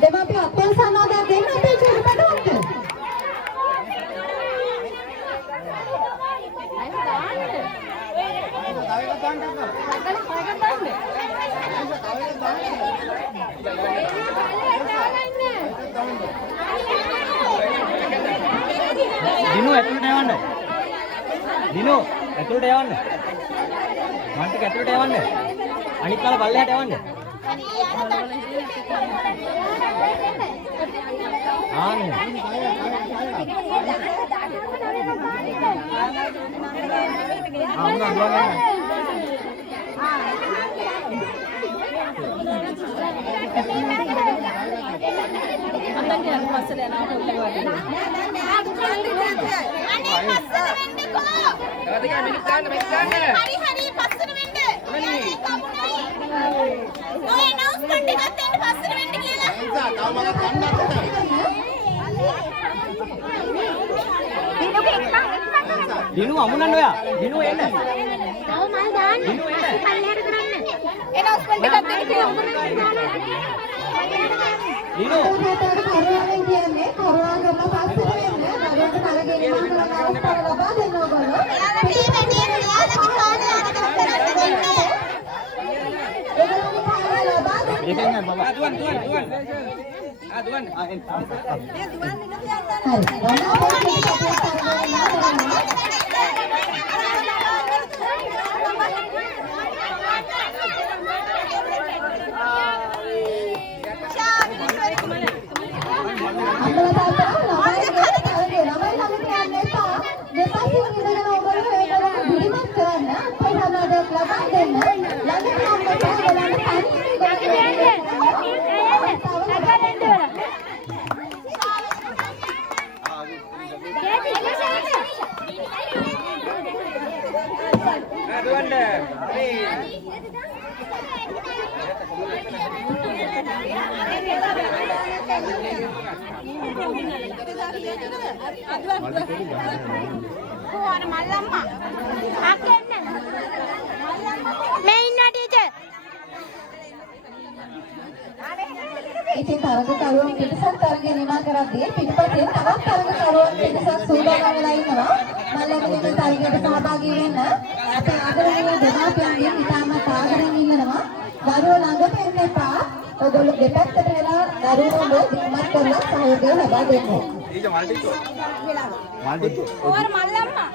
දෙමාපිය අපේ සමාදා දෙන්න අපේ චුරුපට උන්ට. දිනු ඇතුළට යවන්න. දිනු ඇතුළට යවන්න. මන්ටික ඇතුළට යවන්න. අනිත් කාල පල්ලෙහාට යවන්න. ආන්නේ. දිනු අමුණන්න ඔයා. දිනු එන්න. තව මල් දාන්න. දිනු එන්න. පල්ලෙහාට කරන්න. එනවස්මන්ට් එකක් දෙන්න කියලා. දිනු උදේට කරුණාවෙන් කියන්නේ කරුණා කරලා පස්සට වෙන්න. දරුවන්ට කලගෙන ඉන්න අවස්ථාව ලබා දෙන්න ඕගොල්ලෝ. එයාලට මේ වැඩේ එයාලගේ කාර්යය අරගෙන කරන්න දෙන්න. ඒගොල්ලෝගේ කාර්යය ලබා දෙන්න. ඒකෙන් නෑ බබා. දුවන්. දුවන්. හරි. ඉතින් තරගකරුවන් පිටසක් තරගය නිමා කරද්දී පිටපතේ තවත් තරගකරුවන් පිටසක් සූදානම් වෙලා ඉන්නවා. මල්ලගේ මේ තරගයට සහභාගී වෙන්න අපේ ආදරණීය දෙමාපියන්ගෙන් ඉතාමත් ආදරෙන් ඉල්ලනවා. දරුවෝ ළඟට එන්න එපා. ඔයගොල්ලෝ දෙපැත්තට වෙලා දරුවෝ දික්මත් කරලා සහයෝගය ලබා දෙන්න. ඊට මල්ටිකෝ. මල්ටිකෝ. ඕර මල්ලම්මා.